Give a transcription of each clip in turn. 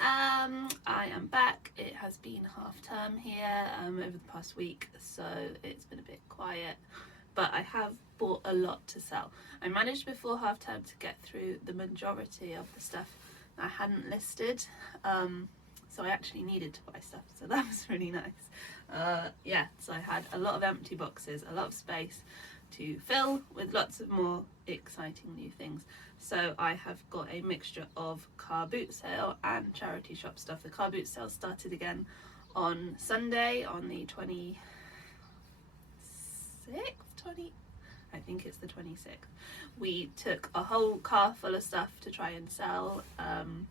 I am back. It has been half term here over the past week, so it's been a bit quiet, but I have bought a lot to sell. I managed before half term to get through the majority of the stuff I hadn't listed, so I actually needed to buy stuff, so that was really nice. Yeah, so I had a lot of empty boxes, a lot of space to fill with lots of more exciting new things. So I have got a mixture of car boot sale and charity shop stuff. The car boot sale started again on Sunday, on the 26th, I think it's the 26th. We took a whole car full of stuff to try and sell, and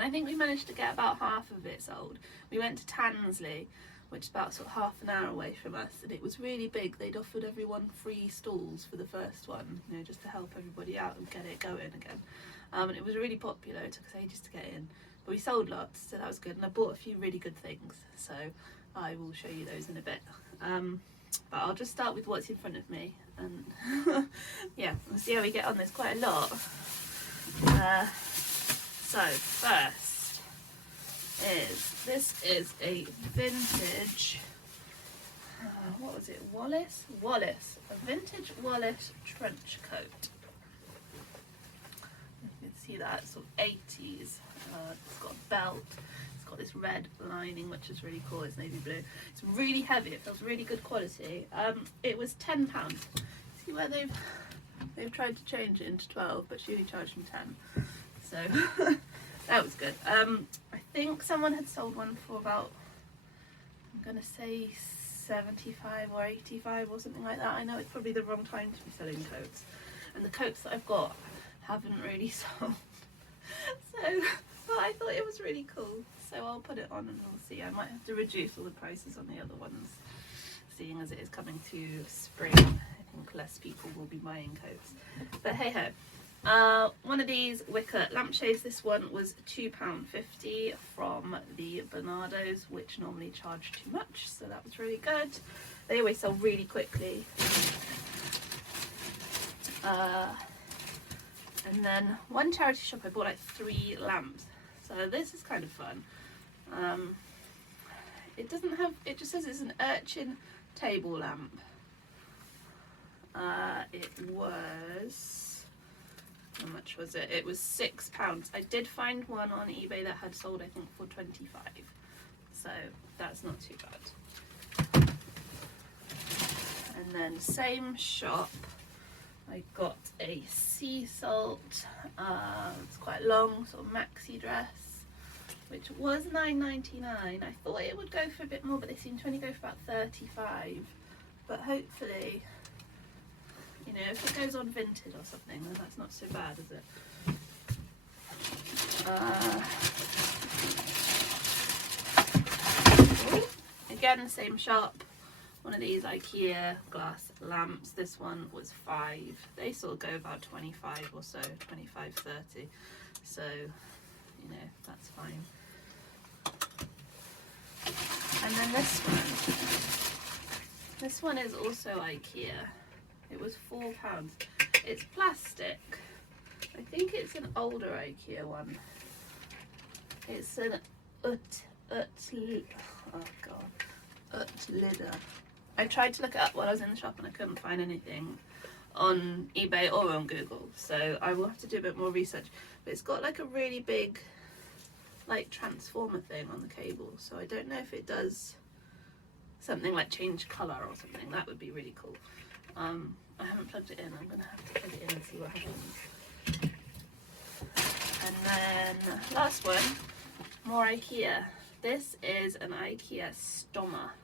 I think we managed to get about half of it sold. We went to Tansley, which is about sort of half an hour away from us, and it was really big. They'd offered everyone free stalls for the first one, you know, just to help everybody out and get it going again. And it was really popular. It took us ages to get in, but we sold lots, so that was good. And I bought a few really good things, so I will show you those in a bit. But I'll just start with what's in front of me, and yeah, we'll see how we get on. There's quite a lot. So first, this is a vintage, what was it, Wallace, a vintage Wallace trench coat. You can see that, sort of 80s. It's got a belt, it's got this red lining which is really cool, it's navy blue. It's really heavy, it feels really good quality. It was £10. See where they've tried to change it into 12, but she only charged me 10, so that was good. I think someone had sold one for about, I'm gonna say 75 or 85 or something like that. I know it's probably the wrong time to be selling coats, and the coats that I've got haven't really sold. So, but I thought it was really cool, so I'll put it on and we'll see. I might have to reduce all the prices on the other ones, seeing as it is coming to spring. I think less people will be buying coats, but hey ho. One of these wicker lampshades, this one was £2.50 from the Bernardo's, which normally charge too much, so that was really good. They always sell really quickly. And then one charity shop I bought like 3 lamps, so this is kind of fun. It doesn't have, it just says it's an urchin table lamp. It was, how much was it? It was £6. I did find one on eBay that had sold, I think, for 25, so that's not too bad. And then same shop, I got a sea salt. It's quite long, sort of maxi dress, which was $9.99. I thought it would go for a bit more, but they seem to only go for about 35. But hopefully, you know, if it goes on Vinted or something, then that's not so bad, is it? Again, same shop. One of these IKEA glass lamps. This one was £5. They sort of go about 25 or so, 25, 30. So, you know, that's fine. And then this one. This one is also IKEA. It was £4. It's plastic. I think it's an older IKEA one. It's an Utlida. I tried to look it up while I was in the shop and I couldn't find anything on eBay or on Google, so I will have to do a bit more research. But it's got like a really big, like, transformer thing on the cable, so I don't know if it does something like change colour or something. That would be really cool. I haven't plugged it in. I'm going to have to plug it in and see what happens. And then last one, more IKEA. This is an IKEA Stommer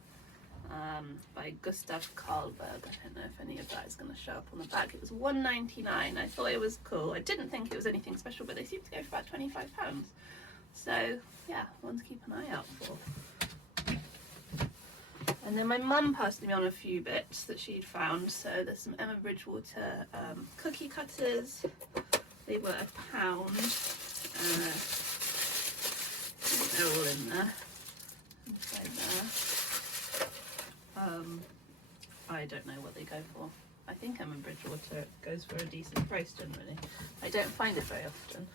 by Gustav Karlberg. I don't know if any of that is going to show up on the back. It was $1.99. I thought it was cool. I didn't think it was anything special, but they seem to go for about £25. So yeah, one to keep an eye out for. And then my mum passed me on a few bits that she'd found. So there's some Emma Bridgewater cookie cutters. They were £1. They're all in there. Inside there. I don't know what they go for. I think Emma Bridgewater goes for a decent price generally. I don't find it very often.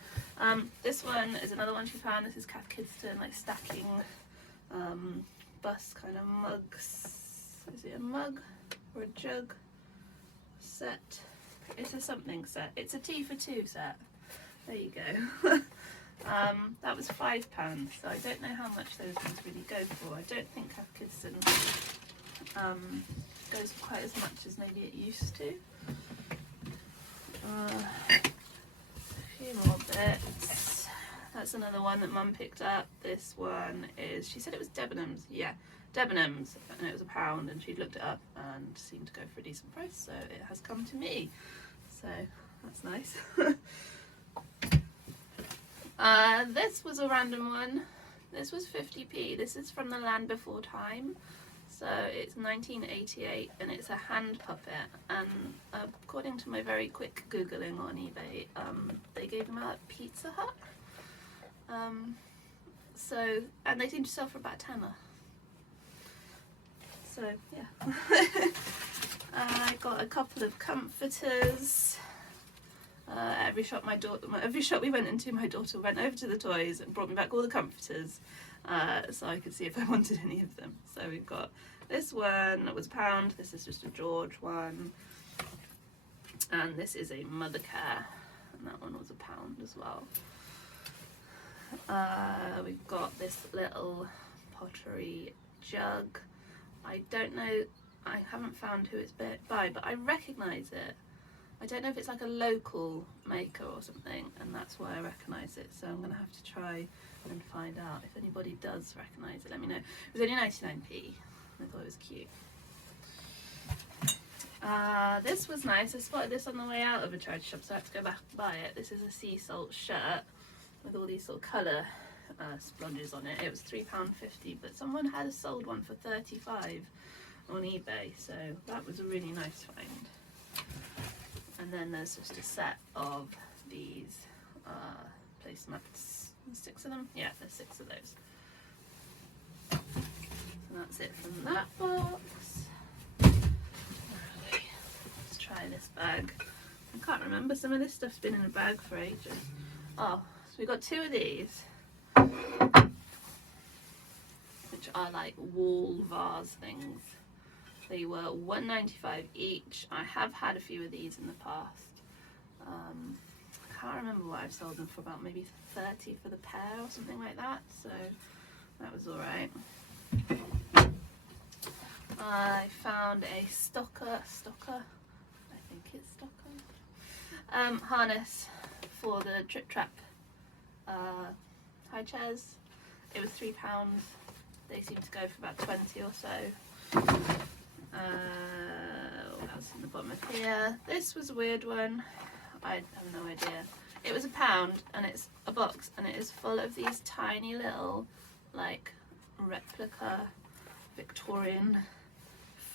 This one is another one she found. This is Kath Kidston, like stacking bus kind of mugs. Is it a mug or a jug set? It's a something set. It's a tea for two set. There you go. That was £5, so I don't know how much those ones really go for. I don't think Kath Kidston goes for quite as much as maybe it used to. A few more bits. That's another one that Mum picked up. This one is, she said it was Debenhams. Yeah, Debenhams, and it was £1, and she'd looked it up and seemed to go for a decent price, so it has come to me. So that's nice. This was a random one. This was 50p. This is from the Land Before Time. So it's 1988 and it's a hand puppet, and according to my very quick googling on eBay, they gave them out at Pizza Hut. And they seem to sell for about £10. So yeah. I got a couple of comforters. Every shop we went into, my daughter went over to the toys and brought me back all the comforters, so I could see if I wanted any of them. So we've got this one that was £1. This is just a George one, and this is a Mother Care, and that one was £1 as well. We've got this little pottery jug. I don't know, I haven't found who it's by, but I recognise it. I don't know if it's like a local maker or something, and that's why I recognise it. So I'm going to have to try and find out. If anybody does recognise it, let me know. It was only 99p. I thought it was cute. This was nice. I spotted this on the way out of a charity shop, so I had to go back and buy it. This is a sea salt shirt with all these sort of colour splodges on it. It was £3.50, but someone had sold one for £35 on eBay, so that was a really nice find. And then there's just a set of these placemats. 6 of them? Yeah, there's 6 of those. So that's it from that box. Let's try this bag. I can't remember, some of this stuff's been in a bag for ages. Oh, so we got 2 of these, which are like wall vase things. They were £1.95 each. I have had a few of these in the past. I can't remember what I've sold them for, about maybe 30 for the pair or something like that, so that was alright. I found a stocker, I think it's stocker, harness for the Trip Trap high chairs. It was £3. They seem to go for about 20 or so. What else in the bottom of here? This was a weird one. I have no idea. It was £1 and it's a box and it is full of these tiny little like replica Victorian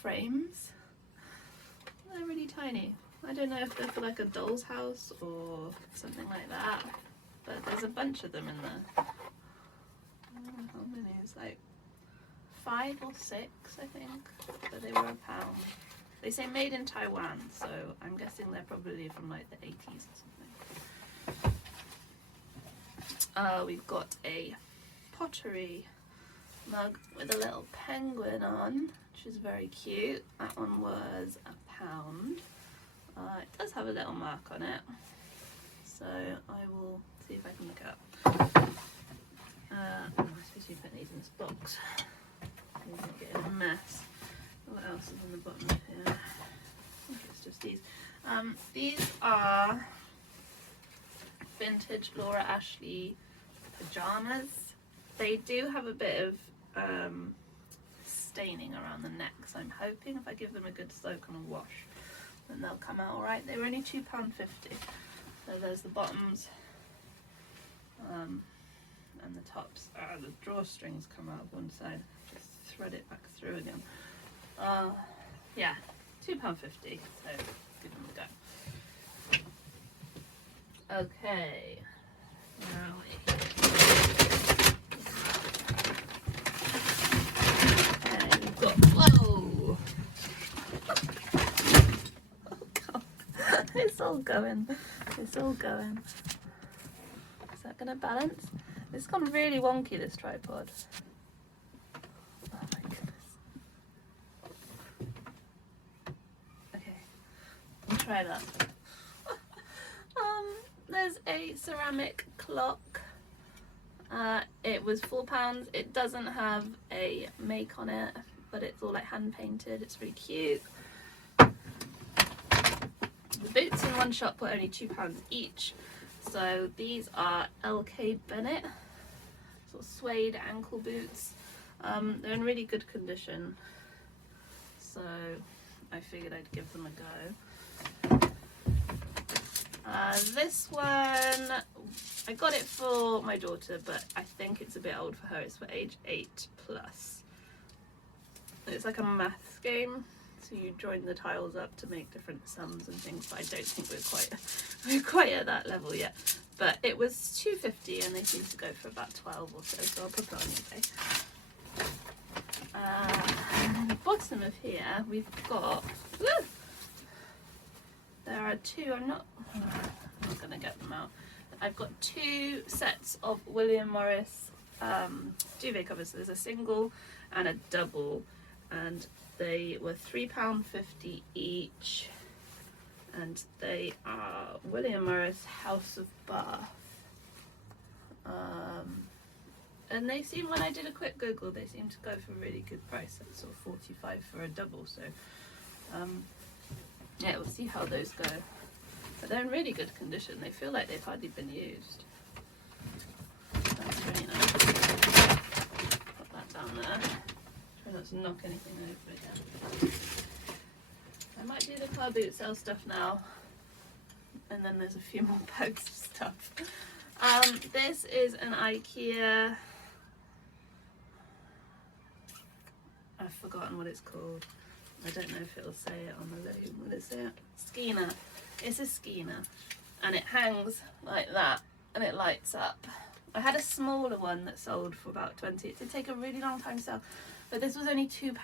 frames. They're really tiny. I don't know if they're for like a doll's house or something like that, but there's a bunch of them in there. I don't know how many. It's like 5 or 6, I think, but they were £1. They say made in Taiwan, so I'm guessing they're probably from like the 80s or something. We've got a pottery mug with a little penguin on, which is very cute. That one was £1. It does have a little mark on it, so I will see if I can look it up. I suppose you put these in this box. I'm going to get in a mess. What else is in the bottom of here? I think it's just these. These are vintage Laura Ashley pajamas. They do have a bit of staining around the neck, so I'm hoping if I give them a good soak and a wash, then they'll come out alright. They were only £2.50. So there's the bottoms, and the tops. The drawstrings come out of one side. Just thread it back through again. Yeah, £2.50, so give them a go. Okay, now we've got, whoa! Oh God, it's all going. gonna balance? It's gone really wonky, this tripod. Oh my goodness. Okay, I'll try that. There's a ceramic clock. It was £4. It doesn't have a make on it, but it's all like hand painted. It's really cute. The boots in one shop were only £2 each. So these are LK Bennett, sort of suede ankle boots. They're in really good condition, so I figured I'd give them a go. This one, I got it for my daughter, but I think it's a bit old for her. It's for age 8+. It's like a maths game, so you join the tiles up to make different sums and things, but I don't think we're quite at that level yet. But it was £2.50 and they seem to go for about 12 or so I'll put it on eBay. And at the bottom of here we've got, there are two, I'm not gonna get them out. I've got 2 sets of William Morris duvet covers. So there's a single and a double, and they were £3.50 each, and they are William Morris House of Bath. And they seem, when I did a quick Google, they seem to go for a really good price. That's sort of 45 for a double, so yeah, we'll see how those go. But they're in really good condition. They feel like they've hardly been used. That's really nice. Put that down there. Try not to knock anything over again. I might do the car boot sale stuff now. And then there's a few more post stuff. This is an IKEA. I've forgotten what it's called. I don't know if it'll say it on the loom. Will it say it? Skeiner. It's a skeiner. And it hangs like that. And it lights up. I had a smaller one that sold for about 20. It did take a really long time to sell. But this was only £2.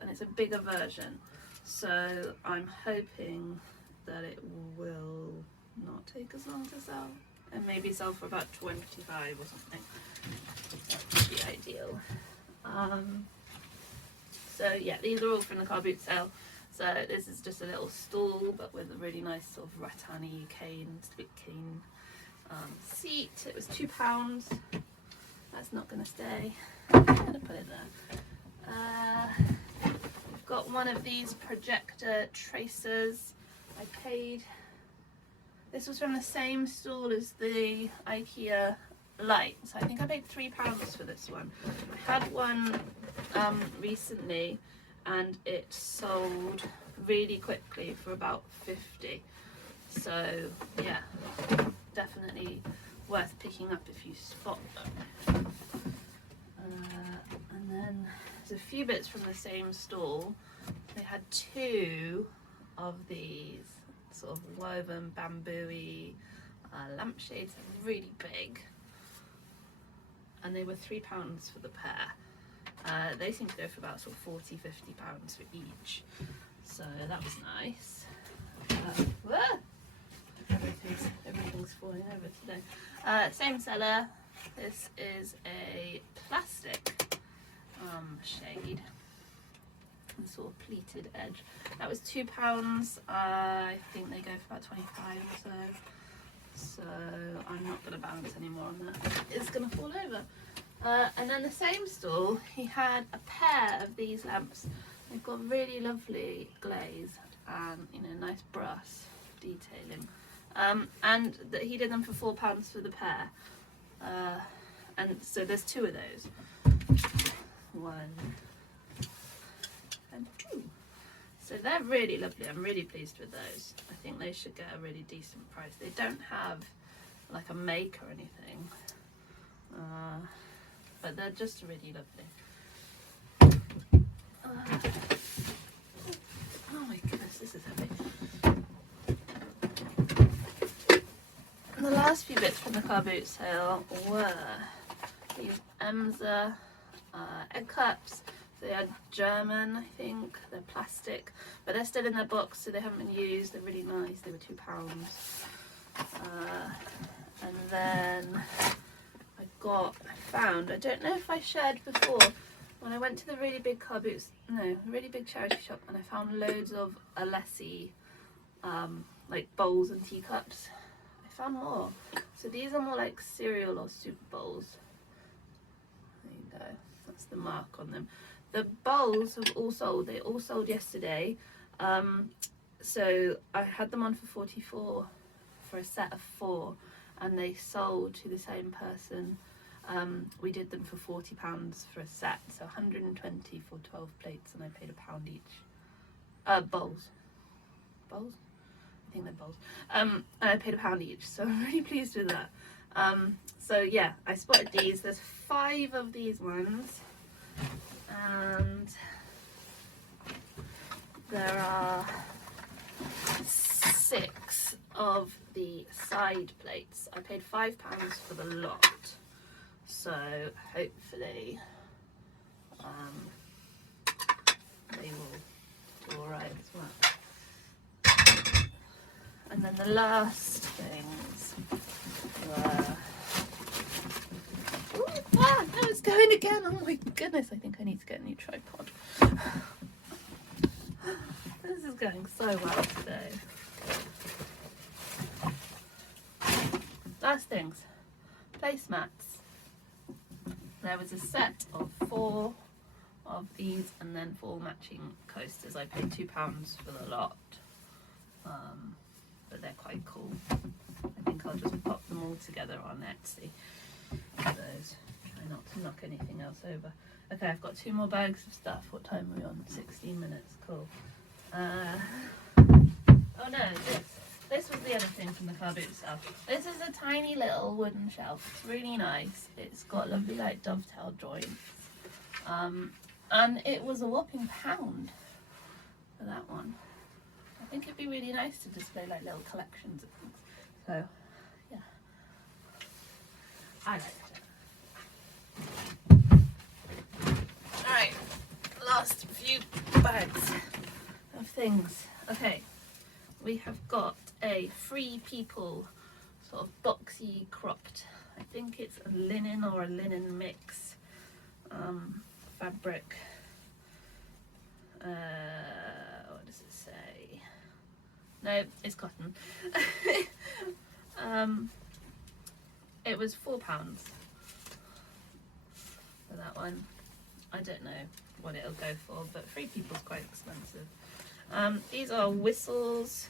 And it's a bigger version. So I'm hoping that it will not take as long to sell. And maybe sell for about 25 or something. That would be ideal. So yeah, these are all from the car boot sale. So this is just a little stool, but with a really nice sort of rattan-y split cane seat. It was £2. That's not going to stay. I'm going to put it there. We've got one of these projector tracers. I paid. This was from the same stall as the IKEA light, so I think I paid £3 for this one. I had one recently and it sold really quickly for about 50, so yeah, definitely worth picking up if you spot them. And then there's a few bits from the same stall. They had 2 of these sort of woven bamboo-y lampshades, really big, and they were £3 for the pair. They seem to go for about sort of £40–50 for each, so that was nice. Everything's falling over today. Same seller. This is a plastic shade, sort of pleated edge. That was £2. I think they go for about 25 or so. So I'm not going to balance anymore on that. It's going to fall over. And then the same stall, he had a pair of these lamps. They've got really lovely glaze and nice brass detailing. And he did them for £4 for the pair. And so there's 2 of those. 1 and 2. So they're really lovely. I'm really pleased with those. I think they should get a really decent price. They don't have like a make or anything, but they're just really lovely. Oh my goodness, this is heavy. And the last few bits from the car boot sale were these Emser egg cups. They are German, I think. They're plastic, but they're still in their box, so they haven't been used. They're really nice. They were £2. And then found, I don't know if I shared before, when I went to the really big car boots, no, really big charity shop, and I found loads of Alessi, like bowls and teacups. I found more. So these are more like cereal or soup bowls. There you go. That's the mark on them. The bowls have all sold. They all sold yesterday. So I had them on for 44 for a set of 4, and they sold to the same person. We did them for £40 for a set, so 120 for 12 plates, and I paid £1 each. Bowls. Bowls? I think they're bowls. And I paid £1 each, so I'm really pleased with that. So yeah, I spotted these. There's 5 of these ones, and there are 6 of the side plates. I paid £5 for the lot, so hopefully they will do alright as well. And then the last things were... Ooh, no, it's going again. Oh my goodness, I think I need to get a new tripod. This is going so well today. Last things, placemats. There was a set of 4 of these, and then 4 matching coasters. I paid £2 for the lot, but they're quite cool. I think I'll just pop them all together on Etsy. Those. Try not to knock anything else over. Okay, I've got 2 more bags of stuff. What time are we on? 16 minutes. Cool. Oh no, this was the other thing from the car boot stuff. This is a tiny little wooden shelf. It's really nice. It's got lovely like dovetail joints. And it was a whopping £1 for that one. I think it'd be really nice to display like little collections of things. So yeah, I liked it. Alright, last few bags of things. Okay, we have got a Free People sort of boxy cropped, I think it's a linen or a linen mix fabric. What does it say? No, it's cotton. It was £4 for that one. I don't know what it'll go for, but Free People's quite expensive. These are whistles,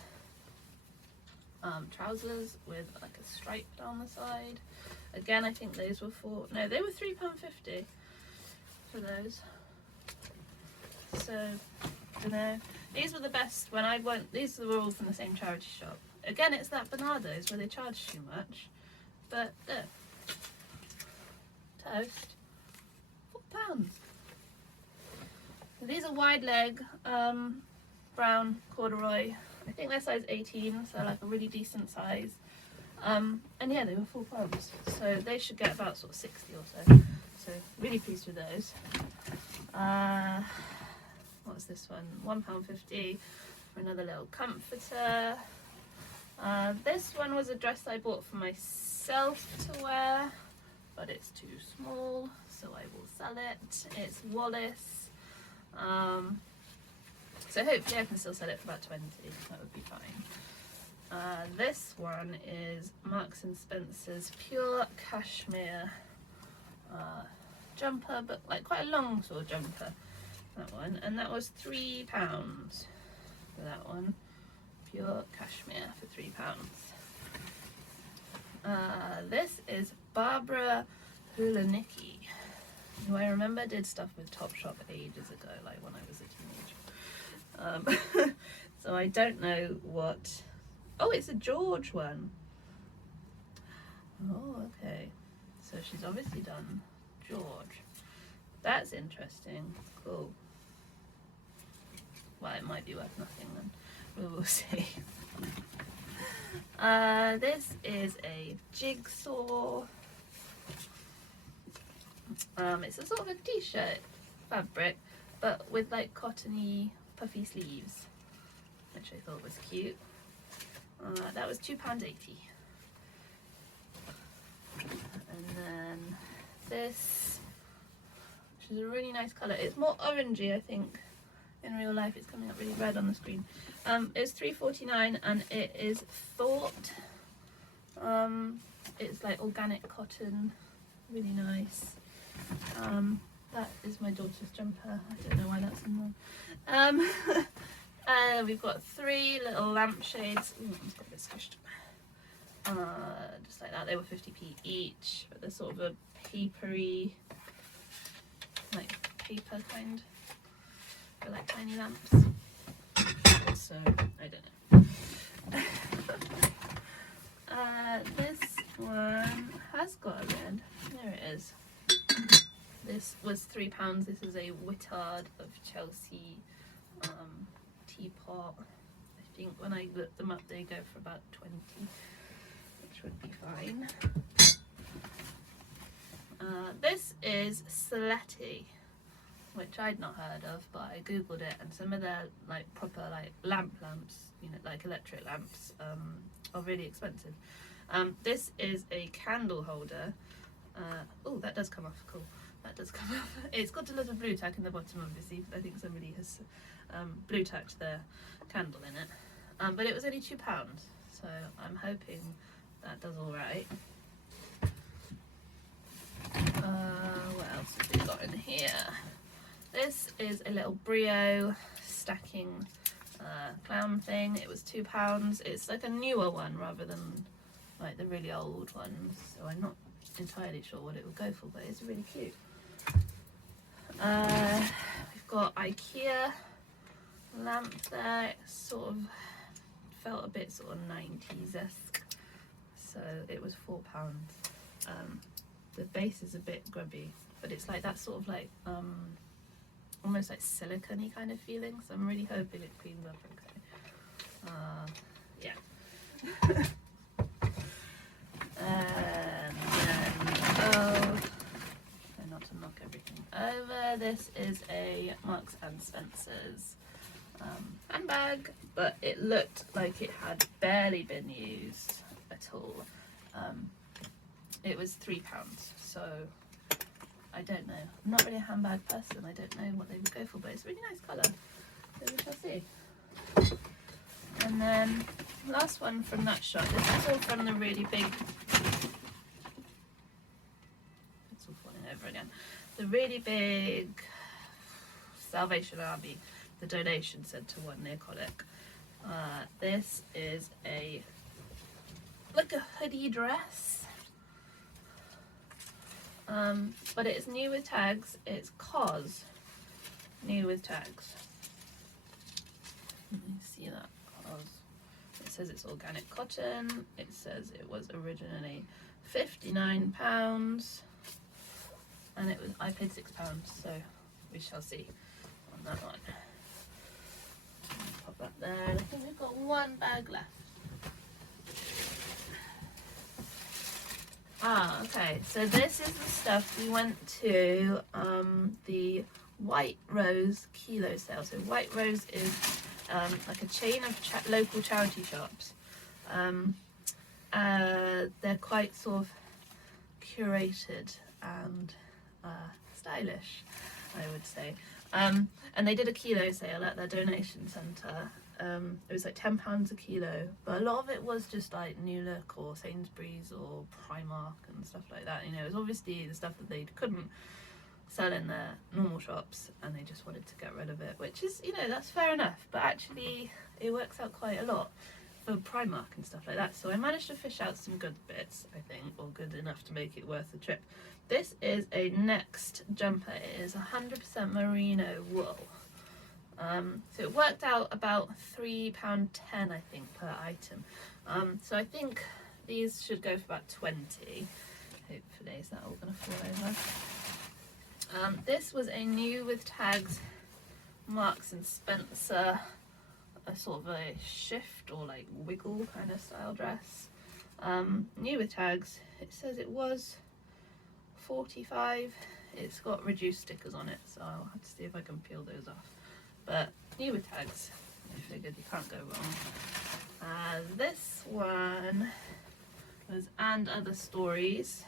trousers with like a stripe down the side. Again, I think those were they were £3.50 for those. So, you know, these were the best when I went. These were all from the same charity shop. Again, it's that Bernardo's where they charge too much, but look, toast, £4. So these are wide leg, brown corduroy. I think they're size 18, so like a really decent size. And yeah, they were £4, so they should get about sort of 60 or so. So really pleased with those. What's this one? £1.50 for another little comforter. This one was a dress I bought for myself to wear, but it's too small, so I will sell it. It's Wallace. So hopefully I can still sell it for about 20. That would be fine. This one is Marks and Spencer's pure cashmere jumper, but like quite a long sort of jumper. That one, and that was £3 for that one. Pure cashmere for £3. This is Barbara Hulanicki, who I remember did stuff with Topshop ages ago, like when I was a teenager. So I don't know what. Oh, it's a George one. Oh, okay. So she's obviously done George. That's interesting. Cool. Well, it might be worth nothing then. We will see. This is a jigsaw. It's a sort of a t-shirt fabric, but with like cottony, puffy sleeves, which I thought was cute. That was £2.80. And then this, which is a really nice colour. It's more orangey, I think. In real life, it's coming up really red on the screen. It's $3.49 and it is thought. It's like organic cotton, really nice. That is my daughter's jumper. I don't know why that's in there. We've got 3 little lampshades. Ooh, it's got a bit squished. Just like that. They were 50p each, but they're sort of a papery, like paper kind. They're like tiny lamps. So I don't know. This one has got a lid. There it is. This was £3. This is a Whittard of Chelsea teapot. I think when I looked them up, they go for about 20, which would be fine. This is Saletti, which I'd not heard of, but I googled it, and some of their like proper like lamps, you know, like electric lamps, are really expensive. This is a candle holder. Oh, that does come off. Cool. That does come off. It's got a little blue tack in the bottom, obviously. I think somebody has blue tacked their candle in it. But it was only £2, so I'm hoping that does all right. What else have we got in here? This is a little Brio stacking clown thing. It was £2. It's like a newer one rather than like the really old ones, so I'm not entirely sure what it will go for, but it's really cute. We've got IKEA lamp there. It sort of felt a bit sort of 90s-esque, so it was £4. The base is a bit grubby, but it's like that sort of like almost like silicone-y kind of feeling, so I'm really hoping it cleans up okay. Yeah. And then, try not to knock everything over. This is a Marks and Spencer's handbag, but it looked like it had barely been used at all. It was £3, so I don't know. I'm not really a handbag person. I don't know what they would go for, but it's a really nice colour, so we shall see. And then last one from that shop. This is all from the really big. It's all falling over again. The really big Salvation Army, the donation centre one near Colic. This is like a hoodie dress. But it's new with tags. It's COS new with tags. Let me see that. COS. It says it's organic cotton. It says it was originally £59, and it was I paid £6, so we shall see on that one. Pop that there. And I think we've got one bag left. Okay, so this is the stuff we went to the White Rose kilo sale. So White Rose is like a chain of local charity shops. They're quite sort of curated and stylish, I would say. And they did a kilo sale at their donation centre. It was like £10 a kilo, but a lot of it was just like New Look or Sainsbury's or Primark and stuff like that. You know, it was obviously the stuff that they couldn't sell in their normal shops, and they just wanted to get rid of it, which is, you know, that's fair enough, but actually it works out quite a lot for Primark and stuff like that. So I managed to fish out some good bits, I think, or good enough to make it worth the trip. This is a Next jumper. It is 100% merino wool. So it worked out about £3.10, I think, per item. So I think these should go for about 20. Hopefully, is that all going to fall over? This was a new with tags Marks and Spencer, a sort of a shift or like wiggle kind of style dress. New with tags. It says it was 45. It's got reduced stickers on it, so I'll have to see if I can peel those off. But new with tags, I figured you can't go wrong. This one was And Other Stories.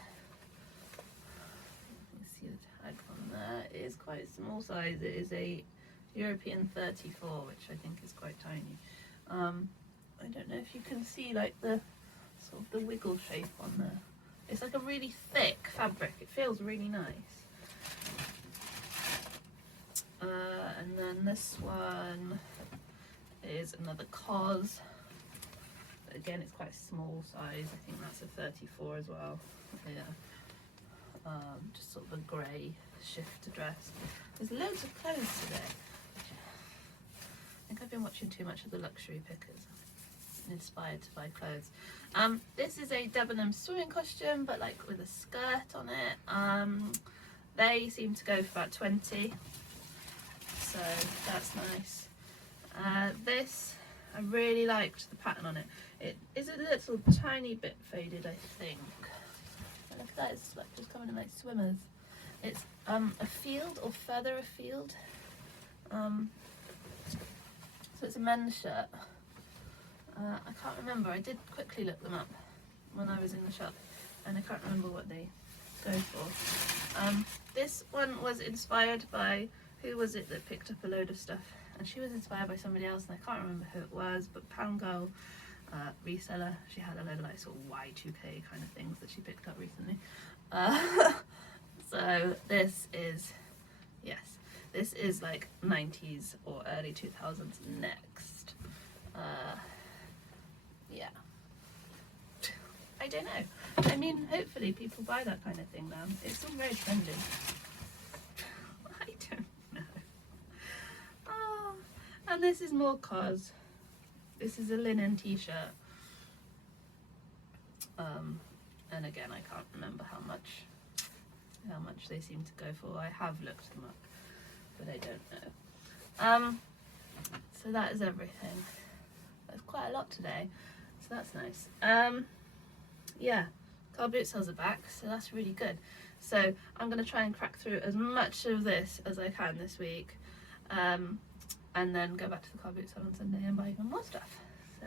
It is quite a small size. It is a European 34, which I think is quite tiny. I don't know if you can see like the sort of the wiggle shape on there. It's like a really thick fabric. It feels really nice. And then this one is another cos. But again, it's quite a small size. I think that's a 34 as well. Yeah. Just sort of a grey shift dress. There's loads of clothes today. I think I've been watching too much of the luxury pickers. Inspired to buy clothes. This is a Debenham swimming costume, but like with a skirt on it. They seem to go for about 20, so that's nice. This, I really liked the pattern on it. It is a little tiny bit faded, I think. But look at that, it's like just coming in like swimmers. It's a field or further afield. So it's a men's shirt. I can't remember. I did quickly look them up when I was in the shop, and I can't remember what they go for. This one was inspired by, who was it that picked up a load of stuff? And she was inspired by somebody else, and I can't remember who it was, but Pound Girl, reseller, she had a load of like sort of Y2K kind of things that she picked up recently. So this is, yes, this is like 90s or early 2000s next. Yeah, I don't know. I mean, hopefully people buy that kind of thing now. It's all very trendy. I don't know. Oh, and this is more cos. This is a linen t-shirt. And again, I can't remember how much they seem to go for. I have looked them up, but I don't know. So that is everything. There's quite a lot today, so that's nice. Yeah, car boot sales are back, so that's really good. So I'm going to try and crack through as much of this as I can this week, and then go back to the car boot sale on Sunday and buy even more stuff. So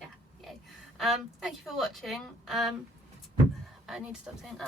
yeah, yay. Thank you for watching. I need to stop saying